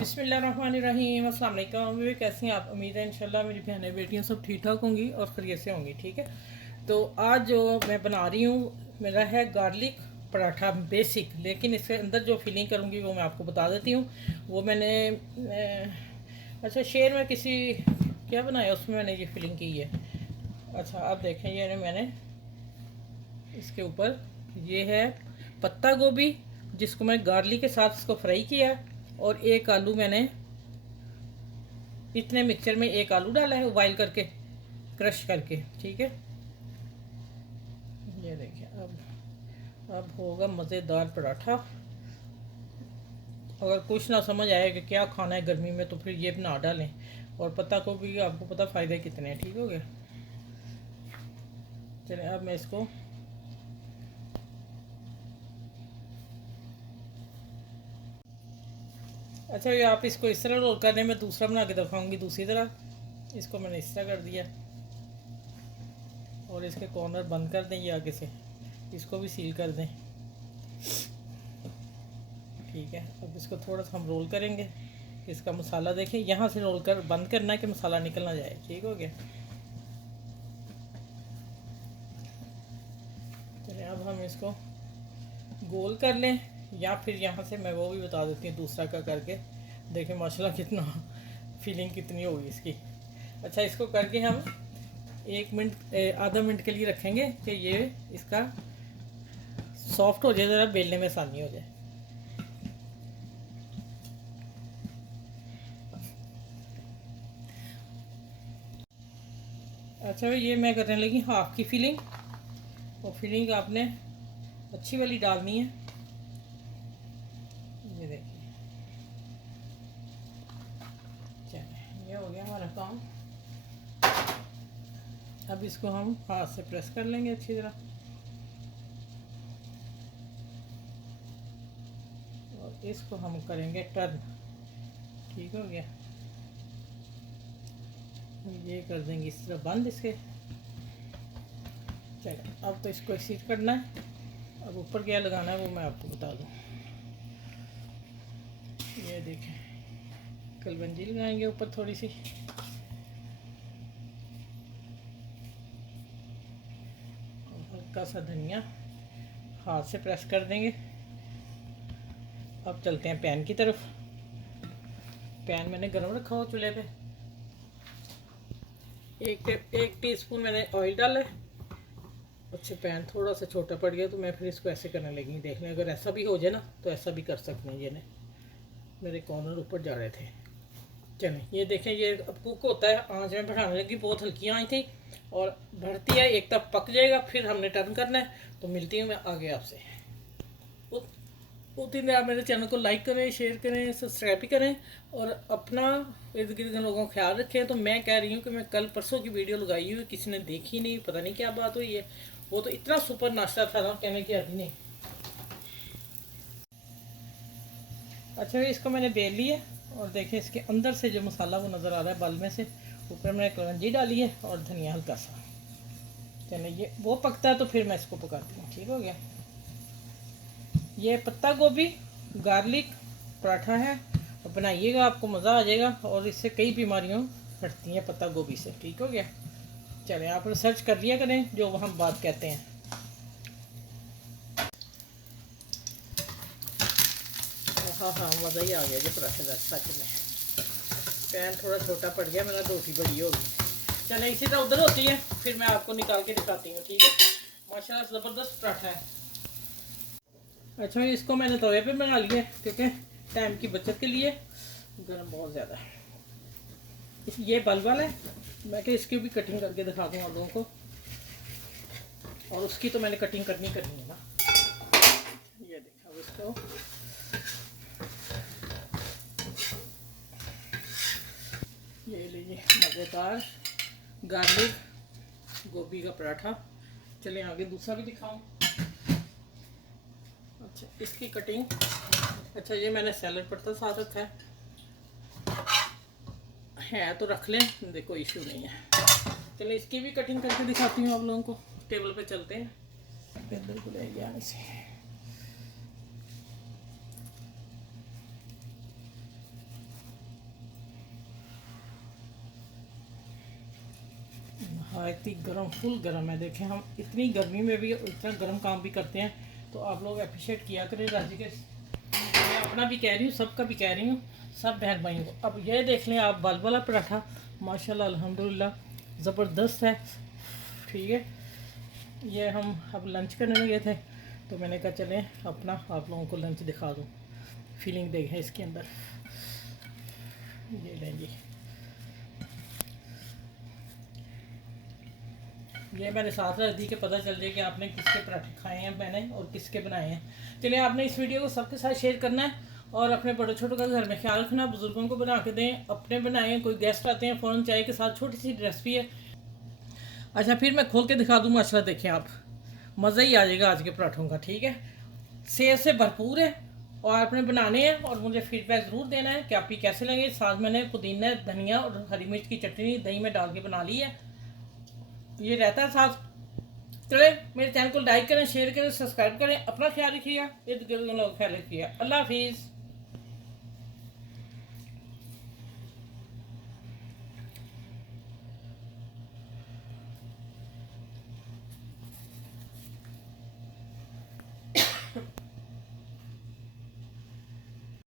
बिस्मिल्लाहिर्रहमानिर्रहीम। अस्सलाम वालेकुम। वे कैसी हैं आप? उम्मीद है इंशाल्लाह मेरी बहनें बेटियां सब ठीक ठाक होंगी और खैरियत से होंगी। ठीक है, तो आज जो मैं बना रही हूँ मेरा है गार्लिक पराठा बेसिक, लेकिन इसके अंदर जो फिलिंग करूँगी वो मैं आपको बता देती हूँ। वो मैंने अच्छा शेयर में किसी क्या बनाया उसमें मैंने ये फिलिंग की है। अच्छा आप देखें, ये मैंने इसके ऊपर ये है पत्ता गोभी जिसको मैं गार्लिक के साथ इसको फ्राई किया, और एक आलू मैंने इतने मिक्सचर में एक आलू डाला है बॉयल करके, क्रश करके। ठीक है, ये देखिए अब होगा मज़ेदार पराठा। अगर कुछ ना समझ आए कि क्या खाना है गर्मी में तो फिर ये बना डालें। और पत्ता को भी आपको पता फ़ायदे कितने हैं। ठीक हो गया, चलिए अब मैं इसको अच्छा ये आप इसको इस तरह रोल कर दें, मैं दूसरा बना के दिखाऊंगी दूसरी तरह। इसको मैंने इस तरह कर दिया और इसके कॉर्नर बंद कर दें, ये आगे से इसको भी सील कर दें। ठीक है, अब इसको थोड़ा सा हम रोल करेंगे। इसका मसाला देखें, यहाँ से रोल कर बंद करना है कि मसाला निकल ना जाए। ठीक हो गया, चलिए अब हम इसको गोल कर लें, या फिर यहाँ से मैं वो भी बता देती हूँ दूसरा का करके। देखें माशाल्लाह कितना फीलिंग कितनी होगी इसकी। अच्छा इसको करके हम 1 मिनट आधा मिनट के लिए रखेंगे कि ये इसका सॉफ्ट हो जाए, ज़रा बेलने में आसानी हो जाए। अच्छा ये मैं करने लगी हाफ की फिलिंग, और फिलिंग आपने अच्छी वाली डालनी है। ये देखिए, चलिए ये हो गया हमारा काम। अब इसको हम हाथ से प्रेस कर लेंगे अच्छी तरह, और इसको हम करेंगे टर्न। ठीक हो गया, ये कर देंगे इस तरह बंद इसके। चलिए अब तो इसको इसी करना है। अब ऊपर क्या लगाना है वो मैं आपको बता दूँ। ये देखें, कलवंजी लगाएंगे ऊपर थोड़ी सी, और हल्का सा धनिया हाथ से प्रेस कर देंगे। अब चलते हैं पैन की तरफ। पैन मैंने गरम रखा हो चूल्हे पे। एक टीस्पून मैंने ऑयल डाला है। अच्छा पैन थोड़ा सा छोटा पड़ गया तो मैं फिर इसको ऐसे करने लगी। देख लें, अगर ऐसा भी हो जाए ना तो ऐसा भी कर सकते हैं। ये ने मेरे कॉर्नर ऊपर जा रहे थे। चलें ये देखें, ये अब कुक होता है। आँच में बढ़ाने लगी, बहुत हल्की आँच थी, और बढ़ती है, एक तरफ पक जाएगा फिर हमने टर्न करना है। तो मिलती हूँ मैं आगे आपसे। उतनी देर आप मेरे चैनल को लाइक करें, शेयर करें, सब्सक्राइब भी करें, और अपना इर्द गिर्द लोगों का ख्याल रखें। तो मैं कह रही हूँ कि मैं कल परसों की वीडियो लगाई हुई, किसी ने देखी नहीं, पता नहीं क्या बात हुई है। वो तो इतना सुपर नाश्ता था ना, कहने की हद नहीं। अच्छा इसको मैंने बेल लिया, और देखें इसके अंदर से जो मसाला वो नज़र आ रहा है बल में से। ऊपर मैंने कलौंजी डाली है और धनिया हल्का सा। चलिए ये वो पकता है तो फिर मैं इसको पकाती हूँ। ठीक हो गया, ये पत्ता गोभी गार्लिक पराठा है, और बनाइएगा आपको मज़ा आ जाएगा। और इससे कई बीमारियाँ हटती हैं पत्ता गोभी से। ठीक हो गया, चलें आप रिसर्च कर लिया करें जो हम बात कहते हैं। हाँ हाँ मज़ा ही आ गया जो पराठे का सच में। पैन थोड़ा छोटा पड़ गया मेरा, रोटी बड़ी होगी। चलें इसी तरह उधर होती है, फिर मैं आपको निकाल के दिखाती हूँ। ठीक है, माशाल्लाह ज़बरदस्त पराठा है। अच्छा इसको मैंने तवे पे बना लिया क्योंकि टाइम की बचत के लिए। गर्म बहुत ज़्यादा है, ये बल वाला है। मैं कि इसकी भी कटिंग करके दिखा दूँ आप लोगों को, और उसकी तो मैंने कटिंग करनी है ना। ये देखा इसको, ये लीजिए मज़ेदार गार्लिक गोभी का पराठा। चलिए आगे दूसरा भी दिखाऊं। अच्छा इसकी कटिंग, अच्छा ये मैंने सैलड पत्ता साथ रखा है तो रख लें, देखो इशू नहीं है। चलिए इसकी भी कटिंग करके दिखाती हूँ आप लोगों को। टेबल पे चलते हैं, बिल्कुल ले गया इसे। इतनी गर्म, फुल गर्म है। देखें हम इतनी गर्मी में भी इतना गर्म काम भी करते हैं, तो आप लोग अप्रिशिएट किया करें राजी के। मैं अपना भी कह रही हूँ, सबका भी कह रही हूँ, सब बहन भाइयों को। अब ये देख लें आप, बाल वाला पराठा माशाल्लाह अल्हम्दुलिल्लाह ज़बरदस्त है। ठीक है, ये हम अब लंच करने लगे थे, तो मैंने कहा चलें अपना आप लोगों को लंच दिखा दूँ, फीलिंग देखें इसके अंदर। ये लें जी, ये मैंने साथ रख दी कि पता चल जाए कि आपने किसके पराठे खाए हैं मैंने और किसके बनाए हैं। चलिए, आपने इस वीडियो को सबके साथ शेयर करना है और अपने बड़े छोटों का घर में ख्याल रखना, बुजुर्गों को बना के दें, अपने बनाएं। कोई गेस्ट आते हैं फ़ौरन चाय के साथ, छोटी सी रेसिपी है। अच्छा, फिर मैं खोल के दिखा दूँ माशाल्लाह, देखें आप, मज़ा ही आ जाएगा आज के पराठों का। ठीक है, सेहत से भरपूर है और आपने बनाने हैं और मुझे फीडबैक ज़रूर देना है कि आपकी कैसे लगे। साथ मैंने पुदीना, धनिया और हरी मिर्च की चटनी दही में डाल के बना ली है, ये रहता है साथ। चले, मेरे चैनल को लाइक करें, शेयर करें, सब्सक्राइब करें। अपना ख्याल रखिएगा, इर्द गिर्द लोग ख्याल रखिएगा। अल्लाह हाफिज़।